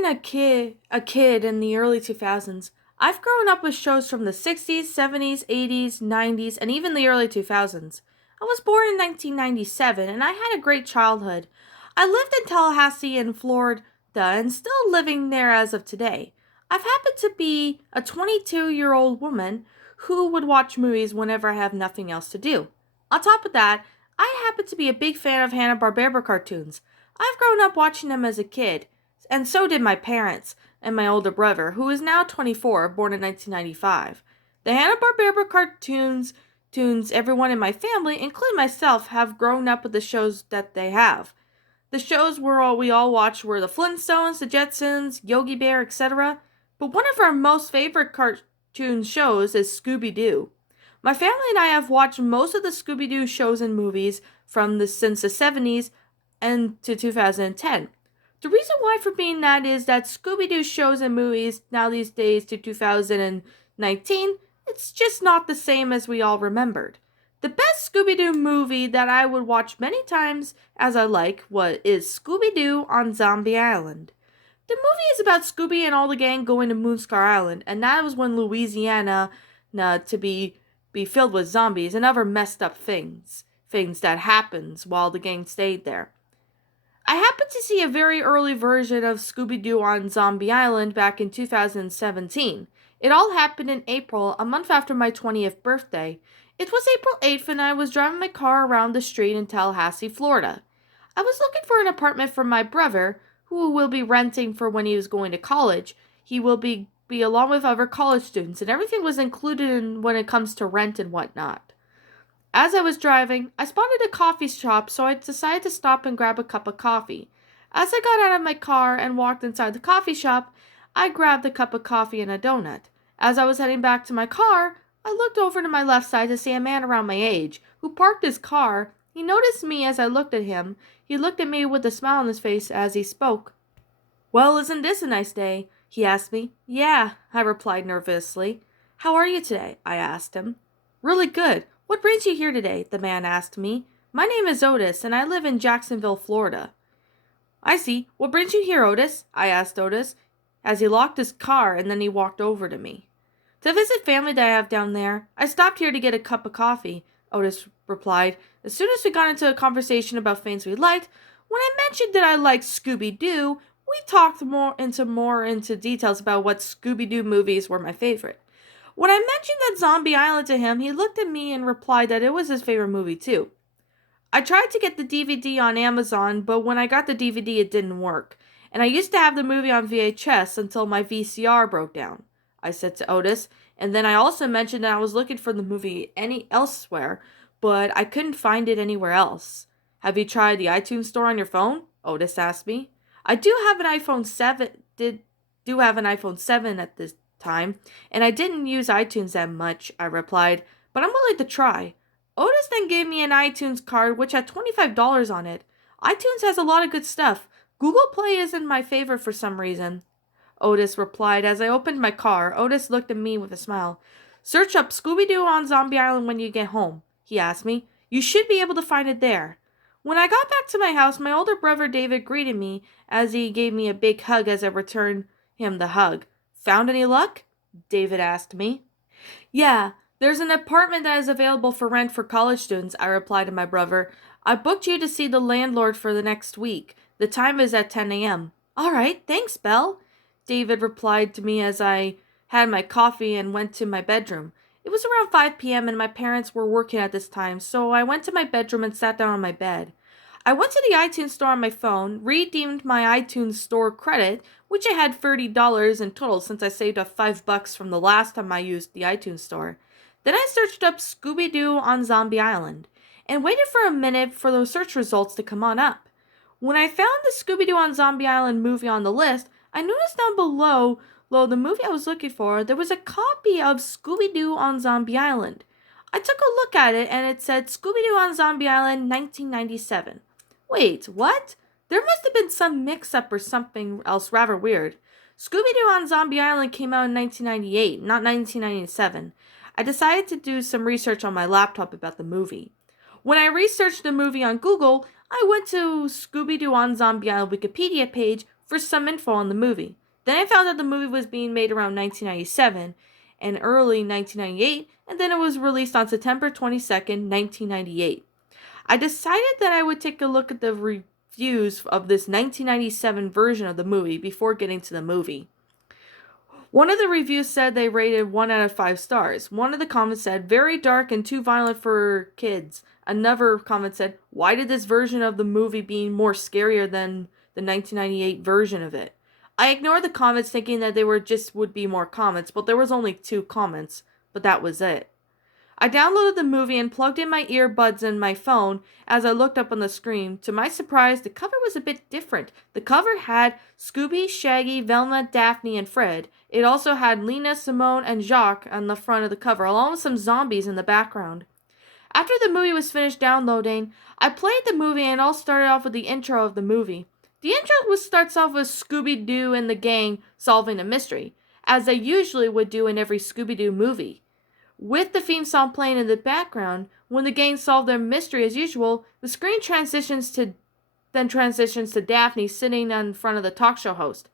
being a kid in the early 2000s, I've grown up with shows from the 60s, 70s, 80s, 90s, and even the early 2000s. I was born in 1997 and I had a great childhood. I lived in Tallahassee in Florida and still living there as of today. I've happened to be a 22-year-old woman who would watch movies whenever I have nothing else to do. On top of that, I happen to be a big fan of Hanna-Barbera cartoons. I've grown up watching them as a kid, and so did my parents and my older brother, who is now 24, born in 1995. The Hanna-Barbera cartoons, everyone in my family, including myself, have grown up with the shows that they have. The shows we all watched were the Flintstones, the Jetsons, Yogi Bear, etc. But one of our most favorite cartoon shows is Scooby-Doo. My family and I have watched most of the Scooby-Doo shows and movies since the 70s and to 2010. The reason why for being that is that Scooby-Doo shows and movies now these days to 2019, it's just not the same as we all remembered. The best Scooby-Doo movie that I would watch many times as I like is Scooby-Doo on Zombie Island. The movie is about Scooby and all the gang going to Moonscar Island, and that was when Louisiana to be filled with zombies and other messed up things that happens while the gang stayed there. I happened to see a very early version of Scooby-Doo on Zombie Island back in 2017. It all happened in April, a month after my 20th birthday. It was April 8th and I was driving my car around the street in Tallahassee, Florida. I was looking for an apartment for my brother, who will be renting for when he was going to college. He will be along with other college students, and everything was included in when it comes to rent and whatnot. As I was driving, I spotted a coffee shop, so I decided to stop and grab a cup of coffee. As I got out of my car and walked inside the coffee shop, I grabbed a cup of coffee and a donut. As I was heading back to my car, I looked over to my left side to see a man around my age, who parked his car. He noticed me as I looked at him. He looked at me with a smile on his face as he spoke. "Well, isn't this a nice day?" he asked me. "Yeah," I replied nervously. "How are you today?" I asked him. "Really good. What brings you here today?" the man asked me. "My name is Otis, and I live in Jacksonville, Florida." "I see. What brings you here, Otis?" I asked Otis, as he locked his car, and then he walked over to me. "To visit family that I have down there. I stopped here to get a cup of coffee," Otis replied. As soon as we got into a conversation about things we liked, when I mentioned that I liked Scooby-Doo, we talked more into details about what Scooby-Doo movies were my favorite. When I mentioned that Zombie Island to him, he looked at me and replied that it was his favorite movie too. I tried to get the DVD on Amazon, but when I got the DVD it didn't work, and I used to have the movie on VHS until my VCR broke down, I said to Otis, and then I also mentioned that I was looking for the movie elsewhere, but I couldn't find it anywhere else. "Have you tried the iTunes store on your phone?" Otis asked me. I do have an iPhone 7 at this time, and I didn't use iTunes that much, I replied, but I'm willing to try. Otis then gave me an iTunes card which had $25 on it. iTunes has a lot of good stuff. Google Play isn't my favorite for some reason, Otis replied. As I opened my car, Otis looked at me with a smile. "Search up Scooby-Doo on Zombie Island when you get home," he asked me. "You should be able to find it there." When I got back to my house, my older brother David greeted me as he gave me a big hug as I returned him the hug. "Found any luck?" David asked me. "Yeah, there's an apartment that is available for rent for college students," I replied to my brother. "I booked you to see the landlord for the next week. The time is at 10 a.m. "All right, thanks, Belle," David replied to me as I had my coffee and went to my bedroom. It was around 5 p.m. and my parents were working at this time, so I went to my bedroom and sat down on my bed. I went to the iTunes store on my phone, redeemed my iTunes store credit, which I had $30 in total since I saved up $5 from the last time I used the iTunes store. Then I searched up Scooby-Doo on Zombie Island and waited for a minute for those search results to come on up. When I found the Scooby-Doo on Zombie Island movie on the list, I noticed down below the movie I was looking for, there was a copy of Scooby-Doo on Zombie Island. I took a look at it and it said Scooby-Doo on Zombie Island 1997. Wait, what? There must have been some mix-up or something else rather weird. Scooby-Doo on Zombie Island came out in 1998, not 1997. I decided to do some research on my laptop about the movie. When I researched the movie on Google, I went to Scooby-Doo on Zombie Island Wikipedia page for some info on the movie. Then I found out the movie was being made around 1997 and early 1998, and then it was released on September 22nd, 1998. I decided that I would take a look at the reviews of this 1997 version of the movie before getting to the movie. One of the reviews said they rated 1 out of 5 stars. One of the comments said, very dark and too violent for kids. Another comment said, why did this version of the movie be more scarier than the 1998 version of it? I ignored the comments thinking that they would be more comments, but there was only 2 comments, but that was it. I downloaded the movie and plugged in my earbuds in my phone as I looked up on the screen. To my surprise, the cover was a bit different. The cover had Scooby, Shaggy, Velma, Daphne, and Fred. It also had Lena, Simone, and Jacques on the front of the cover, along with some zombies in the background. After the movie was finished downloading, I played the movie and all started off with the intro of the movie. The intro starts off with Scooby-Doo and the gang solving a mystery, as they usually would do in every Scooby-Doo movie. With the theme song playing in the background, when the gang solve their mystery as usual, the screen transitions to Daphne sitting in front of the talk show host.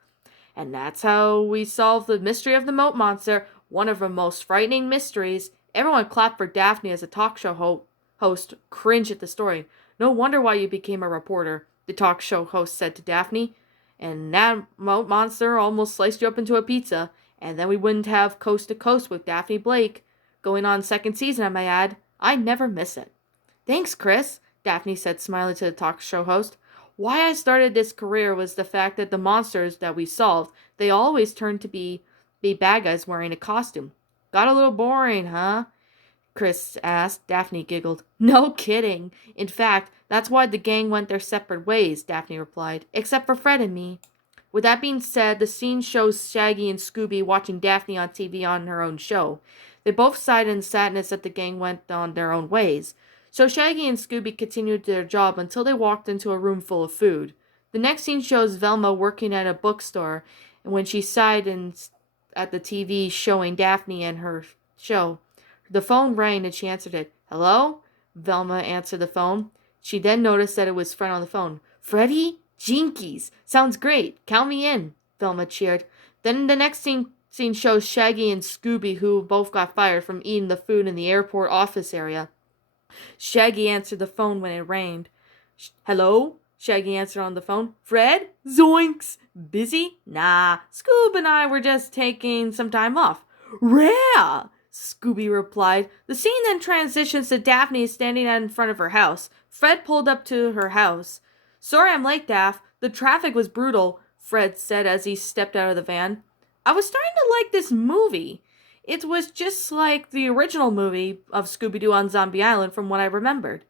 And that's how we solve the mystery of the moat monster, one of the most frightening mysteries. Everyone clapped for Daphne as a talk show host, cringed at the story. No wonder why you became a reporter, the talk show host said to Daphne. And that moat monster almost sliced you up into a pizza, and then we wouldn't have Coast to Coast with Daphne Blake. Going on 2nd season, I may add. I never miss it. Thanks, Chris, Daphne said, smiling to the talk show host. Why I started this career was the fact that the monsters that we solved, they always turned to be bad guys wearing a costume. Got a little boring, huh? Chris asked. Daphne giggled. No kidding. In fact, that's why the gang went their separate ways, Daphne replied. Except for Fred and me. With that being said, the scene shows Shaggy and Scooby watching Daphne on TV on her own show. They both sighed in sadness that the gang went on their own ways. So Shaggy and Scooby continued their job until they walked into a room full of food. The next scene shows Velma working at a bookstore, and when she sighed at the TV showing Daphne and her show, the phone rang and she answered it. Hello? Velma answered the phone. She then noticed that it was Fred on the phone. Freddy? Jinkies! Sounds great. Count me in, Velma cheered. Then the next scene shows Shaggy and Scooby, who both got fired from eating the food in the airport office area. Shaggy answered the phone when it rang. Hello? Shaggy answered on the phone. Fred? Zoinks! Busy? Nah, Scoob and I were just taking some time off. Rare! Scooby replied. The scene then transitions to Daphne standing in front of her house. Fred pulled up to her house. Sorry I'm late, Daph. The traffic was brutal, Fred said as he stepped out of the van. I was starting to like this movie. It was just like the original movie of Scooby-Doo on Zombie Island from what I remembered.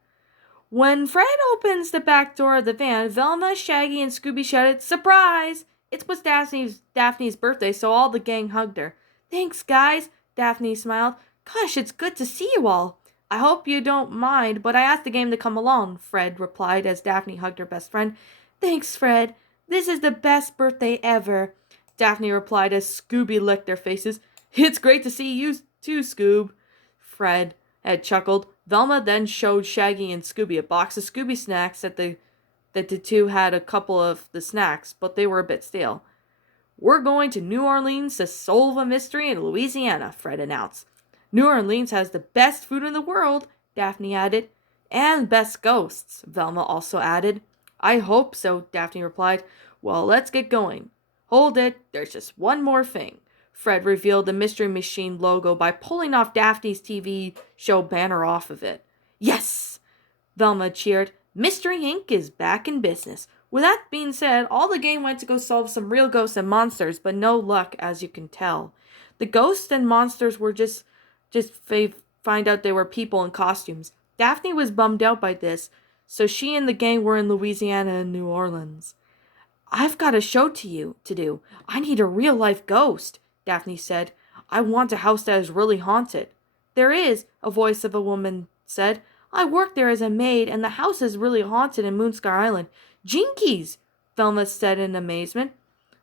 When Fred opens the back door of the van, Velma, Shaggy, and Scooby shouted, Surprise! It was Daphne's birthday, so all the gang hugged her. Thanks, guys, Daphne smiled. Gosh, it's good to see you all. I hope you don't mind, but I asked the game to come along, Fred replied as Daphne hugged her best friend. Thanks, Fred. This is the best birthday ever, Daphne replied as Scooby licked their faces. It's great to see you too, Scoob, Fred had chuckled. Velma then showed Shaggy and Scooby a box of Scooby snacks that the two had a couple of the snacks, but they were a bit stale. We're going to New Orleans to solve a mystery in Louisiana, Fred announced. New Orleans has the best food in the world, Daphne added. And best ghosts, Velma also added. I hope so, Daphne replied. Well, let's get going. Hold it, there's just one more thing. Fred revealed the Mystery Machine logo by pulling off Daphne's TV show banner off of it. Yes! Velma cheered. Mystery Inc. is back in business. With that being said, all the gang went to go solve some real ghosts and monsters, but no luck, as you can tell. The ghosts and monsters were just find out they were people in costumes. Daphne was bummed out by this, so she and the gang were in Louisiana and New Orleans. I've got a show to do. I need a real-life ghost, Daphne said. I want a house that is really haunted. There is, a voice of a woman said. I work there as a maid, and the house is really haunted in Moonscar Island. Jinkies, Velma said in amazement.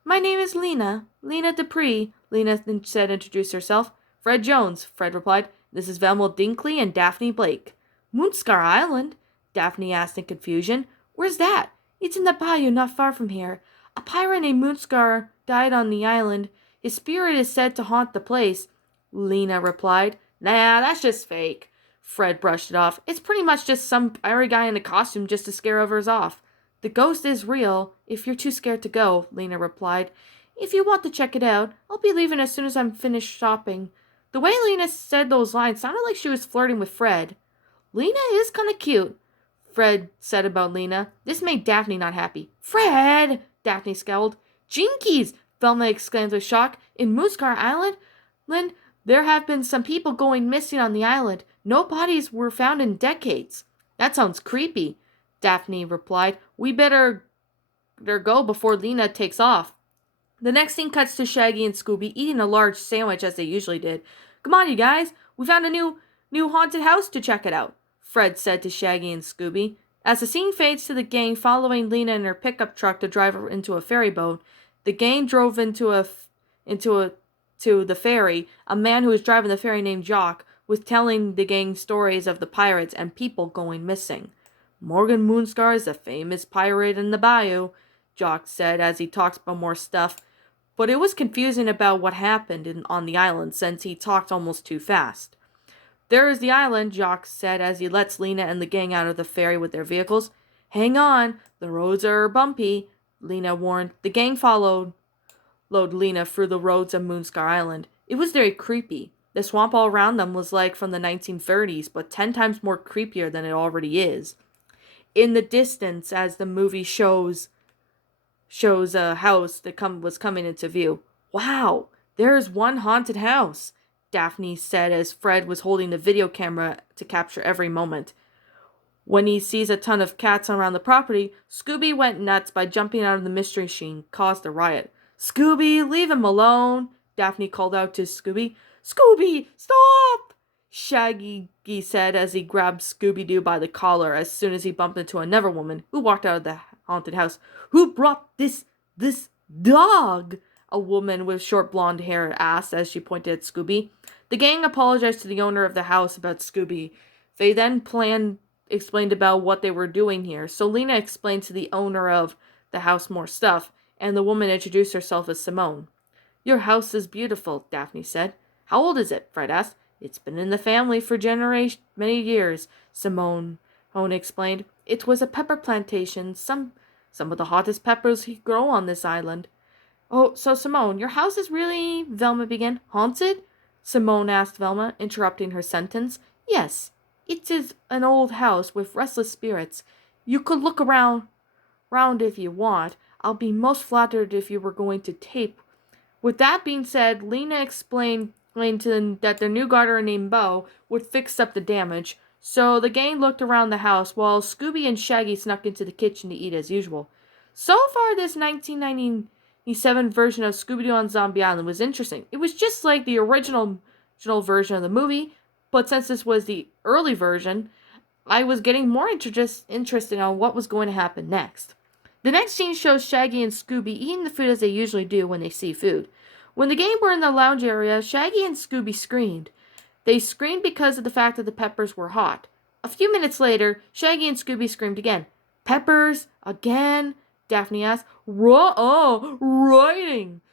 My name is Lena Dupree, Lena said, introduce herself. Fred Jones, Fred replied. This is Velma Dinkley and Daphne Blake. Moonscar Island? Daphne asked in confusion. Where's that? It's in the bayou not far from here. A pirate named Moonscar died on the island. His spirit is said to haunt the place, Lena replied. Nah, that's just fake. Fred brushed it off. It's pretty much just some pirate guy in a costume just to scare others off. The ghost is real, if you're too scared to go, Lena replied. If you want to check it out, I'll be leaving as soon as I'm finished shopping. The way Lena said those lines sounded like she was flirting with Fred. Lena is kinda cute, Fred said about Lena. This made Daphne not happy. Fred! Daphne scowled. Jinkies! Velma exclaimed with shock. In Moonscar Island, there have been some people going missing on the island. No bodies were found in decades. That sounds creepy, Daphne replied. We better go before Lena takes off. The next scene cuts to Shaggy and Scooby eating a large sandwich as they usually did. Come on, you guys. We found a new haunted house to check it out, Fred said to Shaggy and Scooby. As the scene fades to the gang following Lena in her pickup truck to drive her into a ferry boat, the gang drove to the ferry. A man who was driving the ferry named Jock was telling the gang stories of the pirates and people going missing. Morgan Moonscar is a famous pirate in the bayou, Jock said as he talked about more stuff. But it was confusing about what happened on the island since he talked almost too fast. There is the island, Jock said as he lets Lena and the gang out of the ferry with their vehicles. Hang on, the roads are bumpy, Lena warned. The gang followed Lena through the roads of Moonscar Island. It was very creepy. The swamp all around them was like from the 1930s, but 10 times more creepier than it already is. In the distance, as the movie shows a house that was coming into view. Wow, there's one haunted house, Daphne said as Fred was holding the video camera to capture every moment. When he sees a ton of cats around the property, Scooby went nuts by jumping out of the mystery machine, caused a riot. Scooby, leave him alone, Daphne called out to Scooby. Scooby, stop! Shaggy said as he grabbed Scooby-Doo by the collar as soon as he bumped into another woman who walked out of the haunted house. Who brought this dog? A woman with short blonde hair asked as she pointed at Scooby. The gang apologized to the owner of the house about Scooby. They then explained about what they were doing here. So Lena explained to the owner of the house more stuff, and the woman introduced herself as Simone. Your house is beautiful, Daphne said. How old is it? Fred asked. It's been in the family for many years, Simone explained. It was a pepper plantation. Some of the hottest peppers grow on this island. Oh, so Simone, your house is really, Velma began. Haunted? Simone asked Velma, interrupting her sentence. Yes, it is an old house with restless spirits. You could look around if you want. I'll be most flattered if you were going to tape. With that being said, Lena explained to them that their new gardener named Bo would fix up the damage. So the gang looked around the house while Scooby and Shaggy snuck into the kitchen to eat as usual. So far, this 1997 version of Scooby-Doo on Zombie Island was interesting. It was just like the original version of the movie, but since this was the early version, I was getting more interested on what was going to happen next. The next scene shows Shaggy and Scooby eating the food as they usually do when they see food. When the gang were in the lounge area, Shaggy and Scooby screamed. They screamed because of the fact that the peppers were hot. A few minutes later, Shaggy and Scooby screamed again. Peppers? Again? Daphne asked. Writing,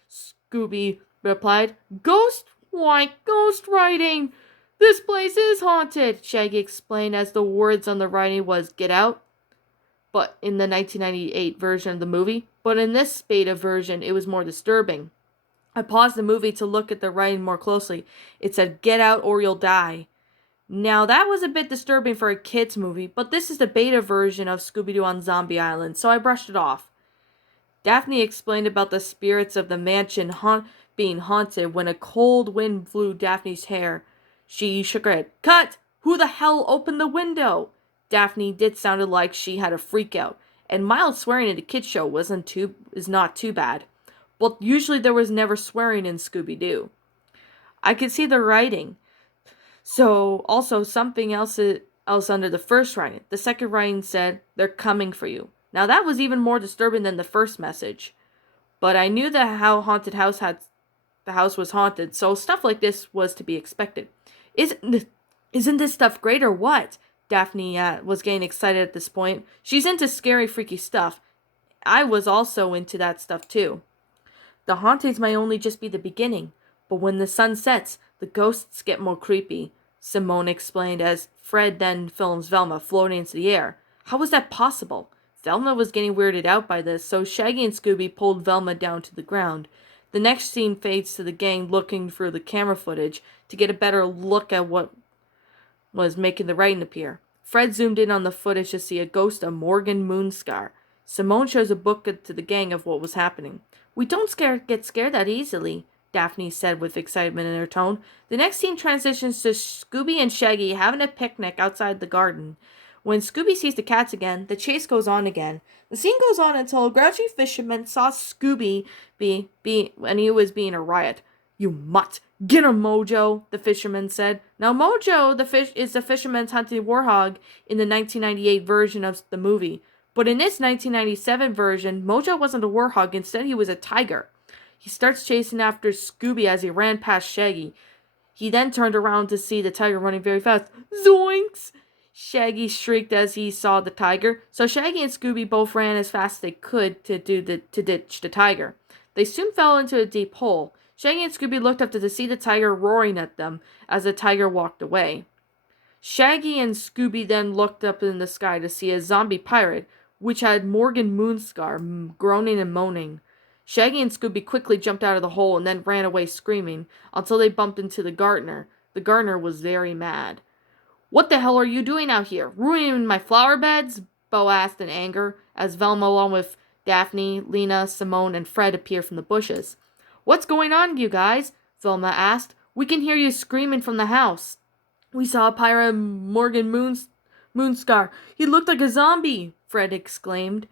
Scooby replied. Ghost? Why, ghost writing! This place is haunted, Shaggy explained as the words on the writing was get out. But in the 1998 version of the movie. But in this beta version, it was more disturbing. I paused the movie to look at the writing more closely. It said, get out or you'll die. Now, that was a bit disturbing for a kid's movie, but this is the beta version of Scooby-Doo on Zombie Island, so I brushed it off. Daphne explained about the spirits of the mansion being haunted when a cold wind blew Daphne's hair. She shook her head. Cut! Who the hell opened the window? Daphne did sounded like she had a freak out, and mild swearing in a kid's show is not too bad. But usually there was never swearing in Scooby-Doo. I could see the writing. So, also something else under the first writing. The second writing said, they're coming for you. Now that was even more disturbing than the first message. But I knew that the house was haunted, so stuff like this was to be expected. Isn't this stuff great or what? Daphne was getting excited at this point. She's into scary, freaky stuff. I was also into that stuff too. The hauntings might only just be the beginning, but when the sun sets, the ghosts get more creepy, Simone explained as Fred then films Velma floating into the air. How was that possible? Velma was getting weirded out by this, so Shaggy and Scooby pulled Velma down to the ground. The next scene fades to the gang looking through the camera footage to get a better look at what was making the writing appear. Fred zoomed in on the footage to see a ghost of Morgan Moonscar. Simone shows a book to the gang of what was happening. We don't get scared that easily, Daphne said with excitement in her tone. The next scene transitions to Scooby and Shaggy having a picnic outside the garden. When Scooby sees the cats again, the chase goes on again. The scene goes on until a grouchy fisherman saw Scooby and he was being a riot. You mutt! Get him, Mojo, the fisherman said. Now, Mojo is the fisherman's hunting warhog in the 1998 version of the movie. But in this 1997 version, Mojo wasn't a warhog. Instead, he was a tiger. He starts chasing after Scooby as he ran past Shaggy. He then turned around to see the tiger running very fast. Zoinks! Shaggy shrieked as he saw the tiger, so Shaggy and Scooby both ran as fast as they could to ditch the tiger. They soon fell into a deep hole. Shaggy and Scooby looked up to see the tiger roaring at them as the tiger walked away. Shaggy and Scooby then looked up in the sky to see a zombie pirate, which had Morgan Moonscar groaning and moaning. Shaggy and Scooby quickly jumped out of the hole and then ran away screaming until they bumped into the gardener. The gardener was very mad. What the hell are you doing out here? Ruining my flower beds? Bo asked in anger as Velma along with Daphne, Lena, Simone, and Fred appeared from the bushes. What's going on, you guys? Velma asked. We can hear you screaming from the house. We saw a pirate Moonscar. He looked like a zombie, Fred exclaimed.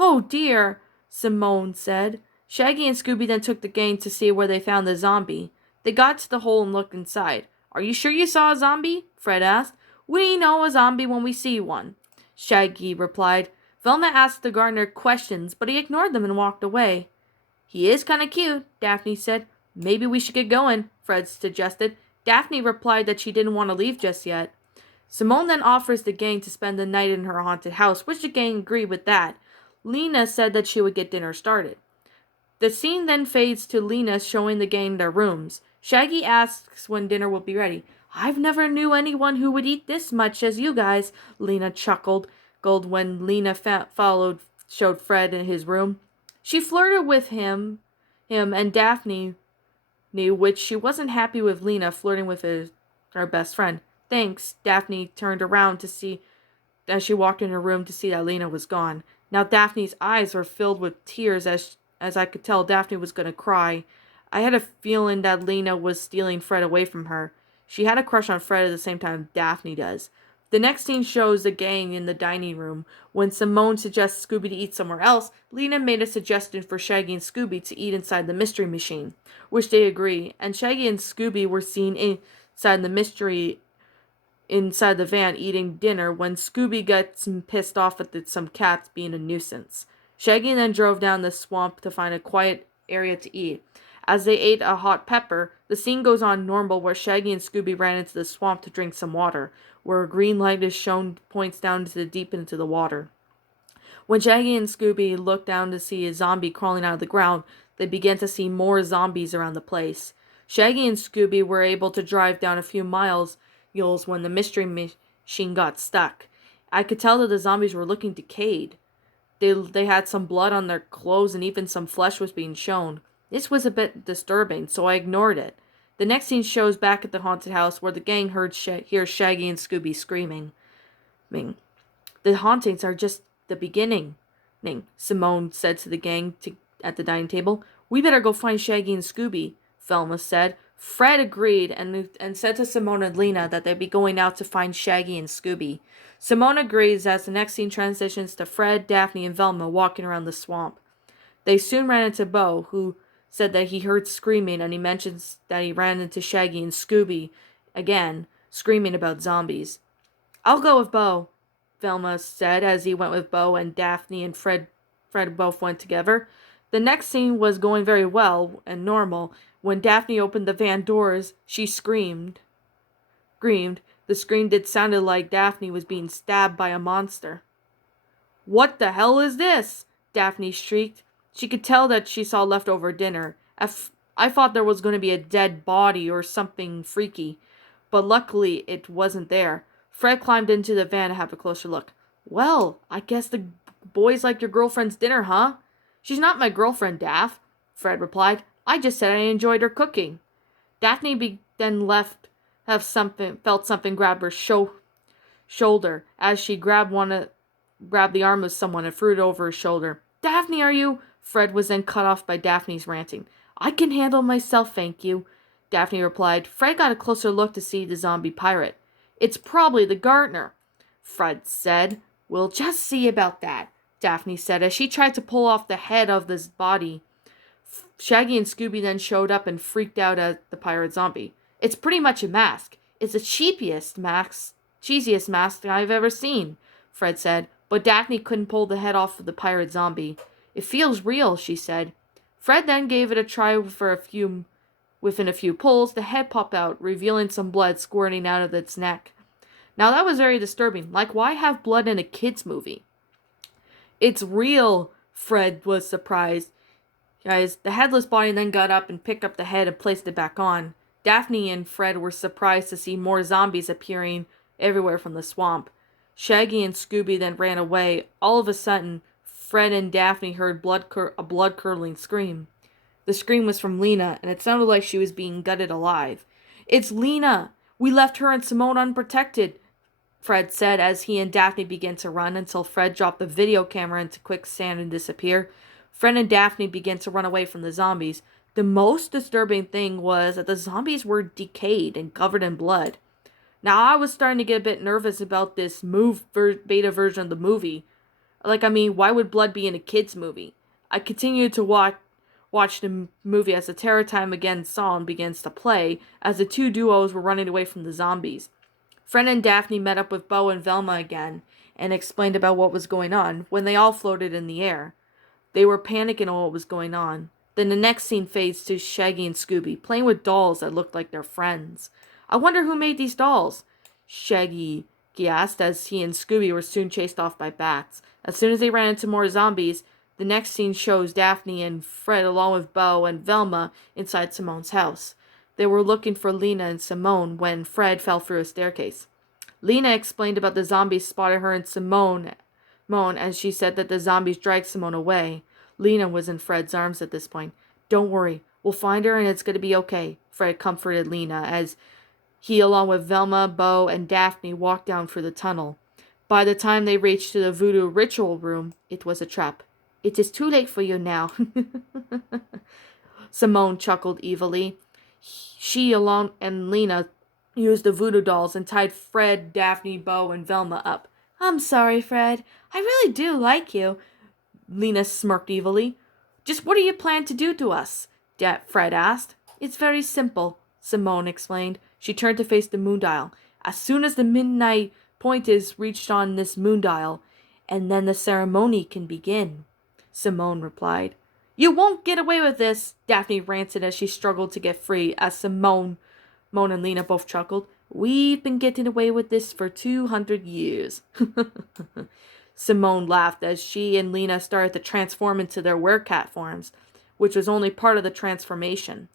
Oh dear, Simone said. Shaggy and Scooby then took the gang to see where they found the zombie. They got to the hole and looked inside. Are you sure you saw a zombie? Fred asked. We know a zombie when we see one, Shaggy replied. Velma asked the gardener questions, but he ignored them and walked away. He is kind of cute, Daphne said. Maybe we should get going, Fred suggested. Daphne replied that she didn't want to leave just yet. Simone then offers the gang to spend the night in her haunted house, which the gang agreed with that. Lena said that she would get dinner started. The scene then fades to Lena showing the gang their rooms. Shaggy asks when dinner will be ready. I've never knew anyone who would eat this much as you guys, Lena chuckled when Lena showed Fred in his room. She flirted with him and Daphne knew, which she wasn't happy with Lena flirting with her best friend. Thanks, Daphne turned around to see as she walked in her room to see that Lena was gone. Now Daphne's eyes were filled with tears as I could tell Daphne was going to cry. I had a feeling that Lena was stealing Fred away from her. She had a crush on Fred at the same time Daphne does. The next scene shows the gang in the dining room. When Simone suggests Scooby to eat somewhere else, Lena made a suggestion for Shaggy and Scooby to eat inside the mystery machine, which they agree, and Shaggy and Scooby were seen inside the van eating dinner when Scooby gets pissed off at some cats being a nuisance. Shaggy then drove down the swamp to find a quiet area to eat. As they ate a hot pepper, the scene goes on normal where Shaggy and Scooby ran into the swamp to drink some water, where a green light is shown points down to the deep into the water. When Shaggy and Scooby looked down to see a zombie crawling out of the ground, they began to see more zombies around the place. Shaggy and Scooby were able to drive down a few miles when the mystery machine got stuck. I could tell that the zombies were looking decayed. They had some blood on their clothes and even some flesh was being shown. This was a bit disturbing, so I ignored it. The next scene shows back at the haunted house where the gang hears Shaggy and Scooby screaming. The hauntings are just the beginning, Simone said to the gang at the dining table. We better go find Shaggy and Scooby, Velma said. Fred agreed and said to Simone and Lena that they'd be going out to find Shaggy and Scooby. Simone agrees as the next scene transitions to Fred, Daphne, and Velma walking around the swamp. They soon ran into Bo, who said that he heard screaming, and he mentions that he ran into Shaggy and Scooby again, screaming about zombies. I'll go with Bo, Velma said as he went with Bo, and Daphne and Fred both went together. The next scene was going very well and normal. When Daphne opened the van doors, she screamed. The scream sounded like Daphne was being stabbed by a monster. What the hell is this? Daphne shrieked. She could tell that she saw leftover dinner. I thought there was going to be a dead body or something freaky, but luckily it wasn't there. Fred climbed into the van to have a closer look. Well, I guess the boys like your girlfriend's dinner, huh? She's not my girlfriend, Daph, Fred replied. I just said I enjoyed her cooking. Daphne then felt something grab her shoulder as she grabbed the arm of someone and threw it over his shoulder. Daphne, are you? Fred was then cut off by Daphne's ranting. I can handle myself, thank you, Daphne replied. Fred got a closer look to see the zombie pirate. It's probably the gardener, Fred said. We'll just see about that, Daphne said as she tried to pull off the head of this body. Shaggy and Scooby then showed up and freaked out at the pirate zombie. It's pretty much a mask. It's the cheesiest mask I've ever seen, Fred said, but Daphne couldn't pull the head off of the pirate zombie. It feels real, she said. Fred then gave it a try within a few pulls, the head popped out, revealing some blood squirting out of its neck. Now that was very disturbing. Like, why have blood in a kid's movie? It's real, Fred was surprised. Guys, the headless body then got up and picked up the head and placed it back on. Daphne and Fred were surprised to see more zombies appearing everywhere from the swamp. Shaggy and Scooby then ran away. All of a sudden, Fred and Daphne heard a blood-curdling scream. The scream was from Lena, and it sounded like she was being gutted alive. It's Lena! We left her and Simone unprotected, Fred said as he and Daphne began to run until Fred dropped the video camera into quicksand and disappeared. Fred and Daphne began to run away from the zombies. The most disturbing thing was that the zombies were decayed and covered in blood. Now, I was starting to get a bit nervous about this beta version of the movie. Why would blood be in a kid's movie? I continued to watch the movie as the Terror Time Again song begins to play as the two duos were running away from the zombies. Fred and Daphne met up with Bo and Velma again and explained about what was going on when they all floated in the air. They were panicking on what was going on. Then the next scene fades to Shaggy and Scooby playing with dolls that looked like their friends. I wonder who made these dolls? Shaggy asked as he and Scooby were soon chased off by bats. As soon as they ran into more zombies, the next scene shows Daphne and Fred along with Bo and Velma inside Simone's house. They were looking for Lena and Simone when Fred fell through a staircase. Lena explained about the zombies spotted her and Simone as she said that the zombies dragged Simone away. Lena was in Fred's arms at this point. Don't worry, we'll find her and it's going to be okay, Fred comforted Lena as he, along with Velma, Bo, and Daphne, walked down through the tunnel. By the time they reached the voodoo ritual room, it was a trap. It is too late for you now. Simone chuckled evilly. She, along and Lena, used the voodoo dolls and tied Fred, Daphne, Bo, and Velma up. I'm sorry, Fred. I really do like you. Lena smirked evilly. Just what do you plan to do to us? Fred asked. It's very simple, Simone explained. She turned to face the moondial. As soon as the midnight point is reached on this moondial, and then the ceremony can begin, Simone replied. You won't get away with this, Daphne ranted as she struggled to get free, as Simone and Lena both chuckled. We've been getting away with this for 200 years. Simone laughed as she and Lena started to transform into their werecat forms, which was only part of the transformation.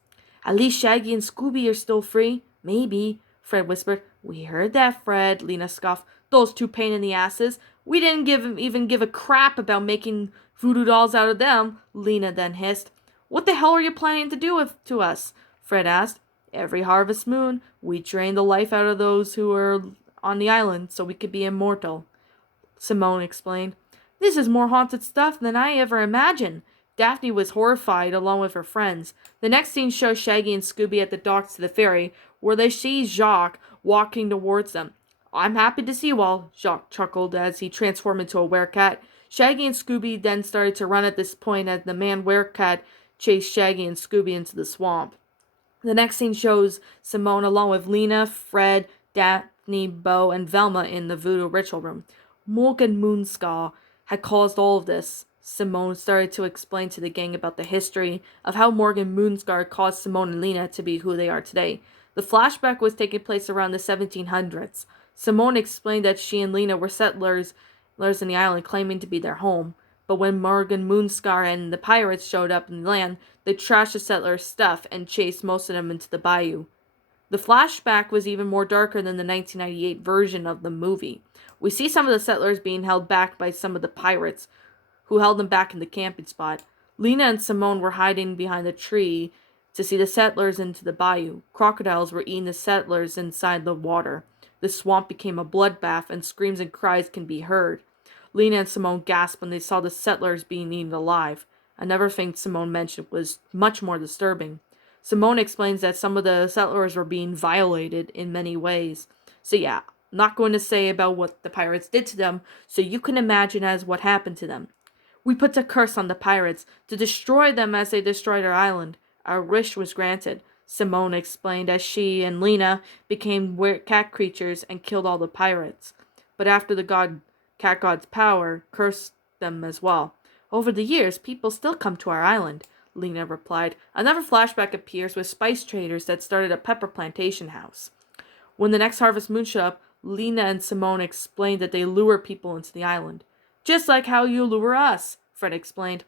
At least Shaggy and Scooby are still free. Maybe, Fred whispered. We heard that, Fred, Lena scoffed. Those two pain in the asses. We didn't even give a crap about making voodoo dolls out of them, Lena then hissed. What the hell are you planning to do to us? Fred asked. Every harvest moon, we drain the life out of those who are on the island so we could be immortal, Simone explained. This is more haunted stuff than I ever imagined. Daphne was horrified along with her friends. The next scene shows Shaggy and Scooby at the docks to the ferry, where they see Jacques walking towards them. I'm happy to see you all, Jacques chuckled as he transformed into a werecat. Shaggy and Scooby then started to run at this point as the man werecat chased Shaggy and Scooby into the swamp. The next scene shows Simone along with Lena, Fred, Daphne, Bo, and Velma in the voodoo ritual room. Morgan Moonscar had caused all of this. Simone started to explain to the gang about the history of how Morgan Moonscar caused Simone and Lena to be who they are today. The flashback was taking place around the 1700s. Simone explained that she and Lena were settlers in the island claiming to be their home, But when Morgan Moonscar and the pirates showed up in land, they trashed the settlers' stuff and chased most of them into the bayou. The flashback was even more darker than the 1998 version of the movie. We see some of the settlers being held back by some of the pirates, who held them back in the camping spot. Lena and Simone were hiding behind a tree to see the settlers into the bayou. Crocodiles were eating the settlers inside the water. The swamp became a bloodbath, and screams and cries can be heard. Lena and Simone gasped when they saw the settlers being eaten alive. Another thing Simone mentioned was much more disturbing. Simone explains that some of the settlers were being violated in many ways. So yeah, not going to say about what the pirates did to them, so you can imagine as what happened to them. We put a curse on the pirates to destroy them as they destroyed our island. Our wish was granted, Simone explained as she and Lena became cat creatures and killed all the pirates. But after the cat god's power cursed them as well. Over the years, people still come to our island, Lena replied. Another flashback appears with spice traders that started a pepper plantation house. When the next harvest moon showed up, Lena and Simone explained that they lure people into the island. Just like how you lure us, Fred explained.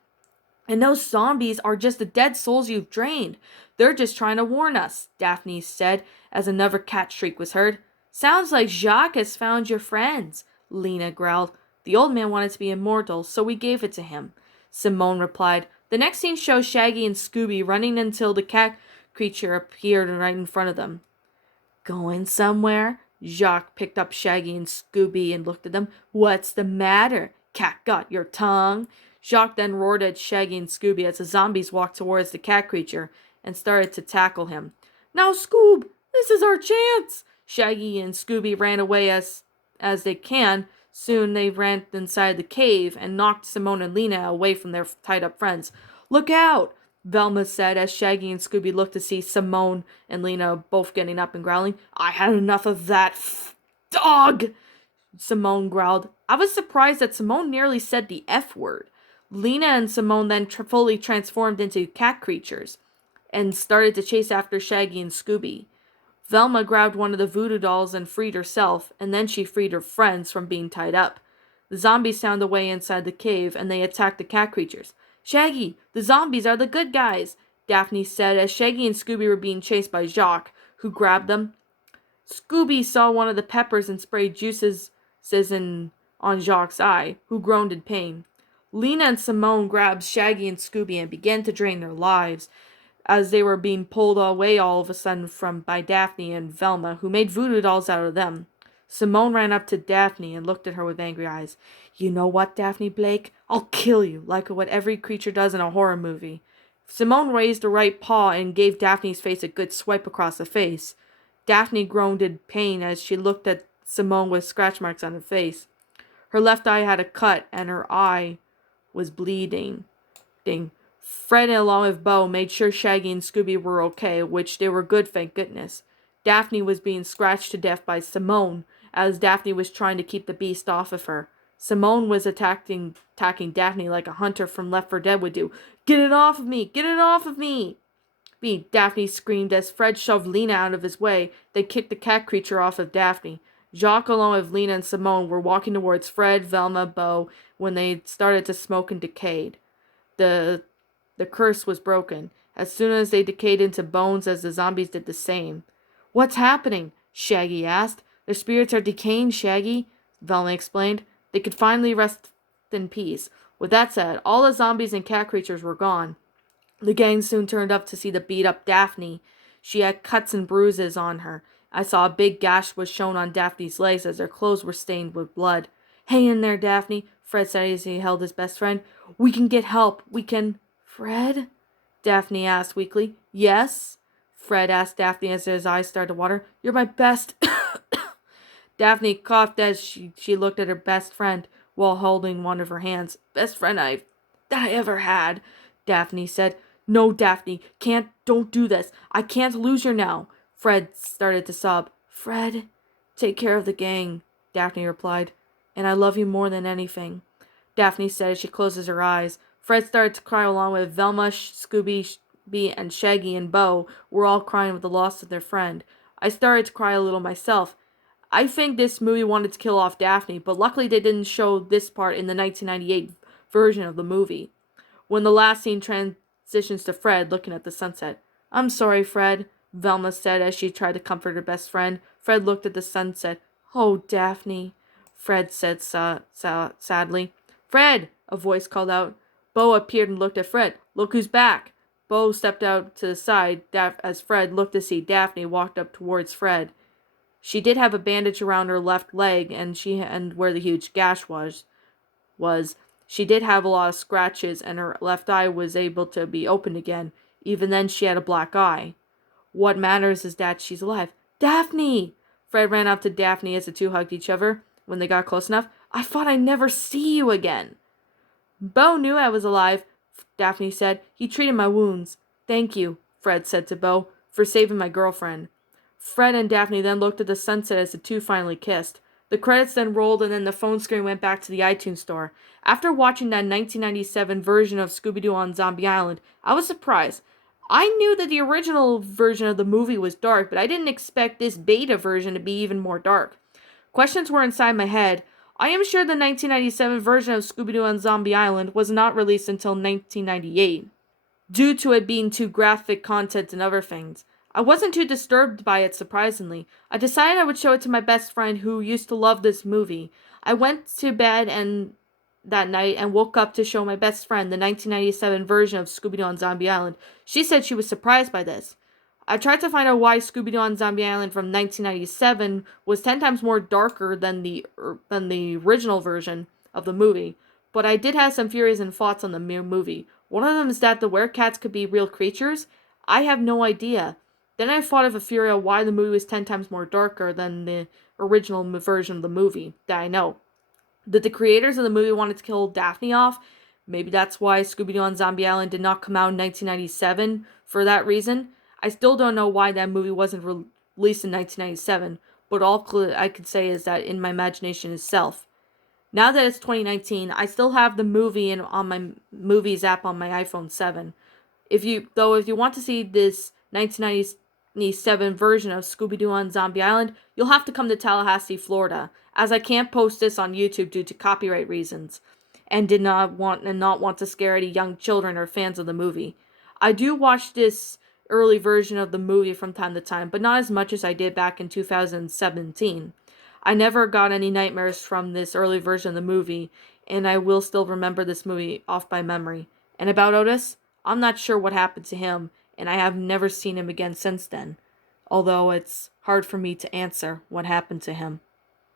And those zombies are just the dead souls you've drained. They're just trying to warn us, Daphne said as another cat shriek was heard. Sounds like Jacques has found your friends, Lena growled. The old man wanted to be immortal, so we gave it to him, Simone replied. The next scene shows Shaggy and Scooby running until the cat creature appeared right in front of them. Going somewhere? Jacques picked up Shaggy and Scooby and looked at them. What's the matter? Cat got your tongue? Jacques then roared at Shaggy and Scooby as the zombies walked towards the cat creature and started to tackle him. Now, Scoob, this is our chance! Shaggy and Scooby ran away as they can. Soon they ran inside the cave and knocked Simone and Lena away from their tied-up friends. Look out! Velma said as Shaggy and Scooby looked to see Simone and Lena both getting up and growling. I had enough of that dog! Simone growled. I was surprised that Simone nearly said the F word. Lena and Simone then fully transformed into cat creatures and started to chase after Shaggy and Scooby. Velma grabbed one of the voodoo dolls and freed herself, and then she freed her friends from being tied up. The zombies found a way inside the cave, and they attacked the cat creatures. Shaggy, the zombies are the good guys, Daphne said as Shaggy and Scooby were being chased by Jacques, who grabbed them. Scooby saw one of the peppers and sprayed juices on Jacques' eye, who groaned in pain. Lena and Simone grabbed Shaggy and Scooby and began to drain their lives, as they were being pulled away all of a sudden by Daphne and Velma, who made voodoo dolls out of them. Simone ran up to Daphne and looked at her with angry eyes. You know what, Daphne Blake? I'll kill you, like what every creature does in a horror movie. Simone raised her right paw and gave Daphne's face a good swipe across the face. Daphne groaned in pain as she looked at Simone with scratch marks on her face. Her left eye had a cut, and her eye was bleeding. Fred, along with Bo, made sure Shaggy and Scooby were okay, which they were good, thank goodness. Daphne was being scratched to death by Simone, as Daphne was trying to keep the beast off of her. Simone was attacking Daphne like a hunter from Left 4 Dead would do. Get it off of me! Get it off of me! Daphne screamed as Fred shoved Lena out of his way, then kicked the cat creature off of Daphne. Jacques, along with Lena and Simone, were walking towards Fred, Velma, Bo, when they started to smoke and decayed. The curse was broken, as soon as they decayed into bones as the zombies did the same. What's happening? Shaggy asked. Their spirits are decaying, Shaggy, Velma explained. They could finally rest in peace. With that said, all the zombies and cat creatures were gone. The gang soon turned up to see the beat-up Daphne. She had cuts and bruises on her. I saw a big gash was shown on Daphne's legs as her clothes were stained with blood. Hang in there, Daphne, Fred said as he held his best friend. We can get help. We can... Fred? Daphne asked weakly. Yes? Fred asked Daphne as his eyes started to water. You're my best... Daphne coughed as she looked at her best friend while holding one of her hands. Best friend I ever had, Daphne said. No, Daphne, don't do this. I can't lose you now. Fred started to sob. Fred, take care of the gang, Daphne replied. And I love you more than anything, Daphne said as she closes her eyes. Fred started to cry along with Velma, Scooby, and Shaggy and Bo were all crying with the loss of their friend. I started to cry a little myself. I think this movie wanted to kill off Daphne, but luckily they didn't show this part in the 1998 version of the movie. When the last scene transitions to Fred looking at the sunset. "I'm sorry, Fred," Velma said as she tried to comfort her best friend. Fred looked at the sunset. "Oh, Daphne," Fred said sadly. "Fred!" a voice called out. Bo appeared and looked at Fred. "Look who's back!" Bo stepped out to the side as Fred looked to see Daphne walked up towards Fred. She did have a bandage around her left leg and where the huge gash was. She did have a lot of scratches and her left eye was able to be opened again. Even then she had a black eye. "What matters is that she's alive." "Daphne!" Fred ran up to Daphne as the two hugged each other. When they got close enough, "I thought I'd never see you again." "Bo knew I was alive," Daphne said. "He treated my wounds." "Thank you," Fred said to Bo, "for saving my girlfriend." Fred and Daphne then looked at the sunset as the two finally kissed. The credits then rolled and then the phone screen went back to the iTunes store. After watching that 1997 version of Scooby-Doo on Zombie Island, I was surprised. I knew that the original version of the movie was dark, but I didn't expect this beta version to be even more dark. Questions were inside my head. I am sure the 1997 version of Scooby-Doo on Zombie Island was not released until 1998, due to it being too graphic content and other things. I wasn't too disturbed by it, surprisingly. I decided I would show it to my best friend who used to love this movie. I went to bed that night and woke up to show my best friend the 1997 version of Scooby-Doo on Zombie Island. She said she was surprised by this. I tried to find out why Scooby-Doo on Zombie Island from 1997 was 10 times more darker than the original version of the movie, but I did have some theories and thoughts on the movie. One of them is that the werecats could be real creatures. I have no idea. Then I thought of a theory of why the movie was 10 times more darker than the original version of the movie that I know. Did the creators of the movie wanted to kill Daphne off? Maybe that's why Scooby-Doo on Zombie Island did not come out in 1997 for that reason. I still don't know why that movie wasn't released in 1997, but all I could say is that in my imagination itself. Now that it's 2019, I still have the movie on my movies app on my iPhone 7. If you want to see this 1997 version of Scooby-Doo on Zombie Island, you'll have to come to Tallahassee, Florida, as I can't post this on YouTube due to copyright reasons, and did not want to scare any young children or fans of the movie. I do watch this early version of the movie from time to time, but not as much as I did back in 2017. I never got any nightmares from this early version of the movie, and I will still remember this movie off by memory. And about Otis, I'm not sure what happened to him, and I have never seen him again since then, although it's hard for me to answer what happened to him.